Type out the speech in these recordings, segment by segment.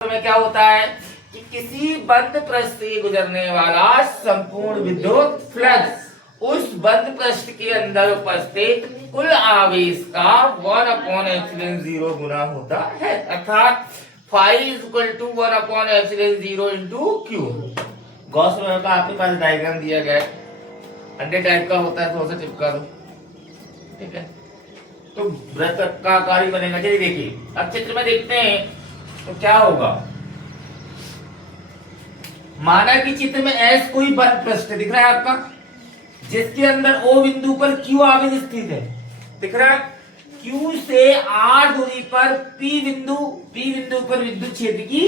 में क्या होता है कि किसी बंद पृष्ठ से गुजरने वाला संपूर्ण विद्युत फ्लक्स उस बंद पृष्ठ के अंदर उपस्थित कुल आवेश का 1/0 गुना होता है, अर्थात phi is equal to 1/0 into q. Gauss law का आपके पास डायग्राम दिया गया है, अंडे टाइप का होता है, थोड़ा सा चिपका दो, ठीक है। तो वृत्त का आकार ही बनेगा। चलिए देखिए, अब चित्र में देखते हैं तो क्या होगा। माना कि चित्र में एस कोई बंद पृष्ठ दिख रहा है आपका, जिसके अंदर ओ बिंदु पर क्यू आवेश स्थित है, दिख रहा है। क्यू से आर दूरी पर पी बिंदु पर विद्युत क्षेत्र की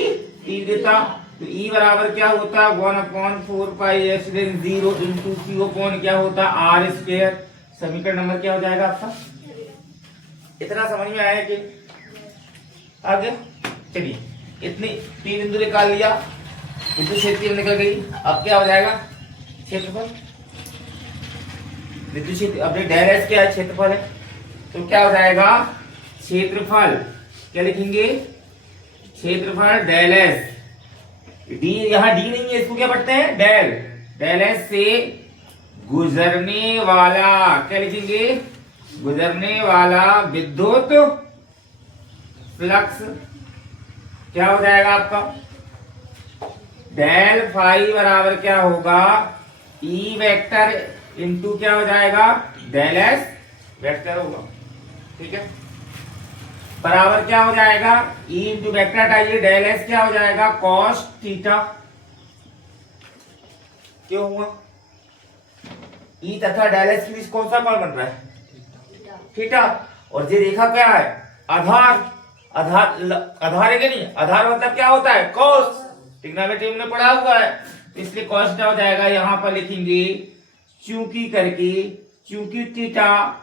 तीव्रता, तो ई बराबर क्या होता है 1/4πε0 इंटू क्यू अपॉन क्या होता है आर स्क्वायर। समीकरण नंबर क्या हो जाएगा आपका? इतना समझ में आया कि आगे चलिए, इतनी पी बिंदु निकाल लिया, विद्युत क्षेत्र निकल गई। अब क्या हो जाएगा क्षेत्रफल, विद्युत क्षेत्र अपने डेल एस क्या है, क्षेत्रफल है, तो क्या हो जाएगा क्षेत्रफल, क्या लिखेंगे क्षेत्रफल डेल एस। डी यहां डी नहीं है, इसको क्या पढ़ते हैं डेल एस से गुजरने वाला, क्या लिखेंगे गुजरने वाला विद्युत फ्लक्स क्या हो जाएगा आपका डेल फाई बराबर क्या होगा ई वेक्टर इंटू क्या हो जाएगा डेल एस वेक्टर होगा, ठीक है। बराबर क्या हो जाएगा ई इंटू वेक्टर हटाइए, डेल एस क्या हो जाएगा कॉस थीटा। क्यों हुआ? ई तथा डेल एस के बीच कौन सा कोण बन रहा है थीटा, और ये रेखा क्या है आधार है कि नहीं? आधार मतलब क्या होता है कॉस, ट्रिग्नोमेट्री में पढ़ा हुआ है, इसलिए कॉस क्या हो जाएगा यहां पर लिखेंगे चूंकि थीटा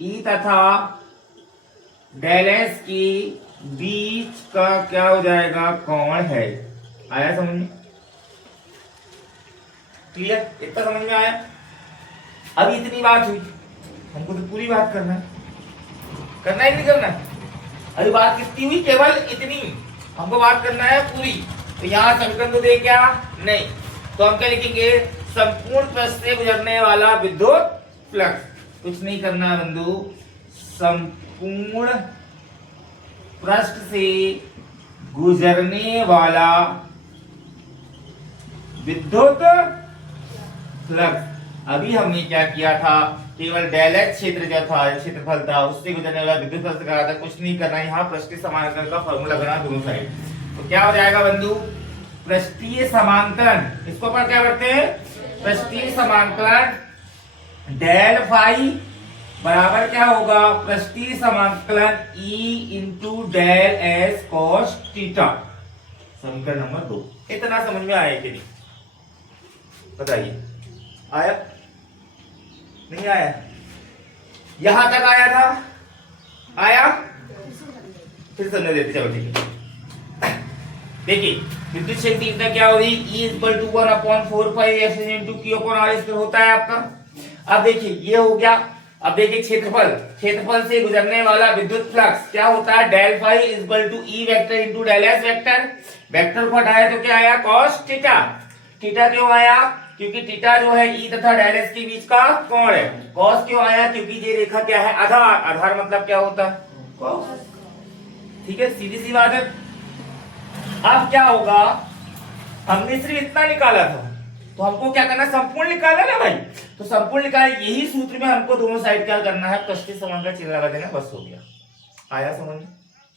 ई तथा डेल एस के बीच का क्या हो जाएगा कोण है। आया समझ में? क्लियर? इतना समझ में आया? अब इतनी बात हुई, हमको तो पूरी बात करना है कि नहीं करना है? अभी बात कितनी हुई? केवल इतनी, हमको बात करना है पूरी। तो यहाँ समीकरण तो दे क्या नहीं, तो हम क्या लिखेंगे संपूर्ण पृष्ठ से गुजरने वाला विद्युत फ्लक्स। कुछ नहीं करना बंधु, संपूर्ण पृष्ठ से गुजरने वाला विद्युत फ्लक्स। अभी हमने क्या किया था, केवल डेल एक्स क्षेत्र जो था क्षेत्रफल था उससे गुजरने वाला विद्युत फ्लक्स करा था। कुछ नहीं करना, यहाँ पृष्ठीय समांतरण का फॉर्मूला बनाना दोनों साइड। तो क्या हो जाएगा बंधु पृष्ठीय समांतरण, इसको अपन क्या करते हैं पृष्ठीय समांतरण डेल फाई बराबर क्या होगा पृष्ठीय समांतरण E into del S cos theta. समीकरण नंबर 2। इतना समझ में आया कि नहीं बताइए? आया नहीं आया? यहां तक आया था? आया? फिर समझ देते, चलो ठीक है। देखिए विद्युत क्षेत्र तीव्रता क्या हो रही E equal to 1/4πε into Q upon are square होता है आपका। अब देखिए ये हो गया। अब देखिए क्षेत्रफल से गुजरने वाला विद्युत फ्लक्स क्या होता है del phi equal to E vector into del S vector. Vector को हटाया तो क्या आया कॉस थीटा। थीटा क्यों आया? क्योंकि थीटा जो है ई तथा डेल एस के बीच का कोण है। कॉस क्यों आया? क्योंकि ये रेखा क्या है आधार मतलब क्या होता है कॉस, ठीक है, सीधी सी बात है। अब क्या होगा, हमने सिर्फ इतना निकाला था तो हमको क्या करना, संपूर्ण निकाला ना भाई, तो संपूर्ण निकाल, यही सूत्र में हमको दोनों साइड क्या करना है पृष्ठीय समांतरण चिन्ह लगा देना, बस हो गया। आया समझ में?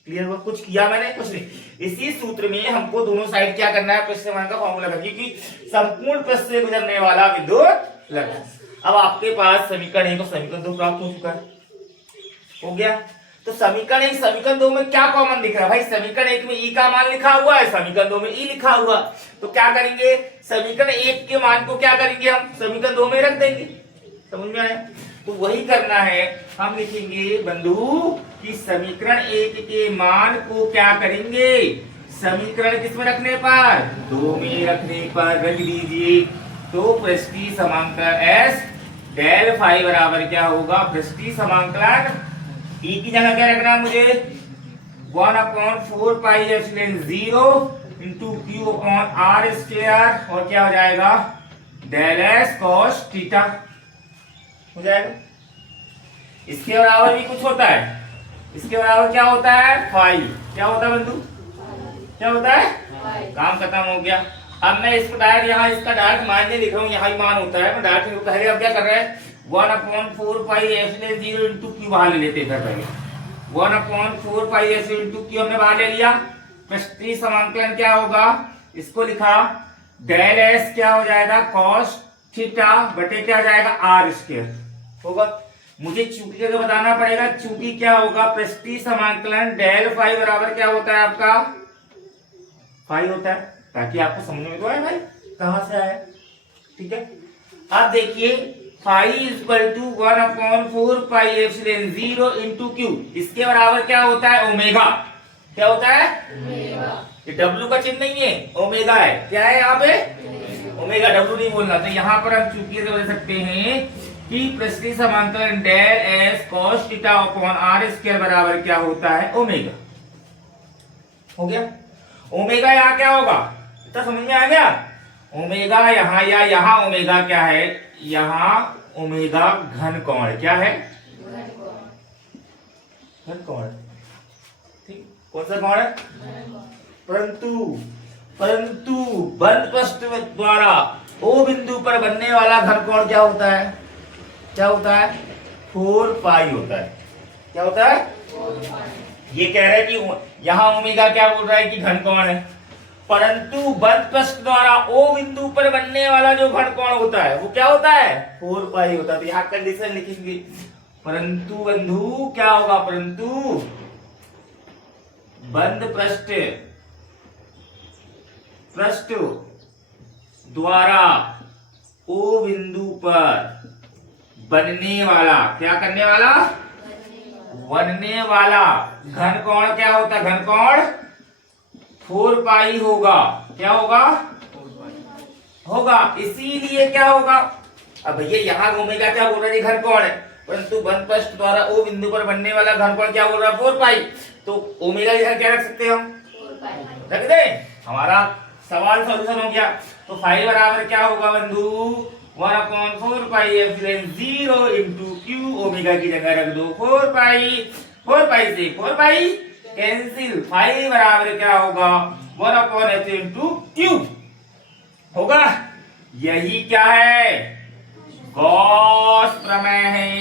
क्लियर हुआ? कुछ किया मैंने? कुछ नहीं। इसी सूत्र में हमको दोनों साइड क्या करना है पृष्ठीय समांतरण का फॉर्मूला लगा, क्योंकि संपूर्ण पृष्ठ से गुजरने वाला विद्युत फ्लक्स। अब आपके पास समीकरण 1 और समीकरण 2 प्राप्त हो चुका है, हो गया। तो समीकरण 1 समीकरण 2 में क्या कॉमन दिख रहा है भाई? समीकरण 1 में ई का मान लिखा हुआ है, समीकरण 2 में ई लिखा हुआ। तो क्या करेंगे, समीकरण 1 के मान को क्या करेंगे हम समीकरण 2 में रख देंगे। समझ में आया? तो वही करना है, हम लिखेंगे बंधु कि समीकरण 1 के मान को क्या करेंगे समीकरण किस में रखने पर 2 में रखने पर रख दीजिए। तो पृष्ठीय समांतरण एस डेल फाई बराबर क्या होगा पृष्ठीय समांतरण ई की जगह क्या रखना है मुझे 1/4 pi epsilon 0 into Q upon are square, और क्या हो जाएगा डेल एस कॉस थीटा हो जाएगा। इसके बराबर भी कुछ होता है, इसके बराबर क्या होता है फाई, क्या होता है बंधु, क्या होता है काम खत्म हो गया। अब मैं इसको डायरेक्ट यहाँ इसका डायरेक्ट मान नहीं लिख रहा हूँ, यहाँ ही मान होता है, मैं डायरेक्ट पहले अब क्या कर रहे हैं 1/4 पाई एप्सिलॉन 0 इंटू क्यू बाहर ले लेते हैं। पहले 1/4 पाई एप्सिलॉन इंटू क्यू हमने बाहर ले लिया, पृष्ठीय समाकलन क्या होगा, इसको लिखा डेल एस क्या हो जाएगा कॉस थीटा बटे क्या हो जाएगा आर स्क्वायर होगा। मुझे चूंकि का बताना पड़ेगा, चूंकि क्या होगा पृष्ठीय समाकलन डेल फाई बराबर क्या होता है आपका फाई होता है, ताकि आपको समझ में तो आए भाई कहां से आया। ठीक है, अब देखिए phi is equal to 1/4 pi epsilon 0 into q, इसके बराबर क्या होता है ओमेगा, क्या होता है ओमेगा, ये डब्ल्यू का चिन्ह नहीं है ओमेगा है, क्या है यहाँ पे ओमेगा, डब्ल्यू नहीं बोलना। तो यहाँ पर हम चूंकि से बोल सकते हैं कि पृष्ठीय समाकलन del S cos theta upon are square बराबर क्या होता है ओमेगा। हो गया, ओमेगा यहाँ क्या होगा इतना समझ में आ गया, ओमेगा यहाँ या यहाँ ओमेगा क्या है, यहाँ ओमेगा घन कोण, क्या है घन कोण, ठीक कौन सा कोण है, परंतु बंद पृष्ठ द्वारा ओ बिंदु पर बनने वाला घन कोण क्या होता है, क्या होता है 4 पाई होता है, क्या होता है 4 पाई। ये कह रहा है कि यहाँ ओमेगा क्या बोल रहा है कि घन कोण है, परंतु बंद पृष्ठ द्वारा ओ बिंदु पर बनने वाला जो घन कोण होता है वो क्या होता है 4 पाई होता है। तो यहाँ कंडीशन लिखेंगे, परंतु बंधु क्या होगा, परंतु बंद पृष्ठ द्वारा ओ बिंदु पर बनने वाला, क्या करने वाला बनने वाला घन कोण क्या होता है, घन कोण 4 पाई होगा, क्या होगा होगा, इसीलिए क्या होगा, अब भैया यहाँ ओमेगा क्या बोल रहा है घन कोण है, परंतु बंद पृष्ठ द्वारा ओ बिंदु पर बनने वाला घन कोण क्या बोल रहा है 4 पाई, तो ओमेगा इधर क्या रख सकते हैं हम 4 पाई रख दें, हमारा सवाल सॉल्यूशन हो गया। तो फाई बराबर क्या होगा बंधु 1/4 pi epsilon 0 into Q, omega की जगह रख दो 4 पाई, 4 पाई से 4 पाई कैंसिल, फाई बराबर क्या होगा 1/h इंटू क्यू होगा। यही क्या है गॉस प्रमेय है।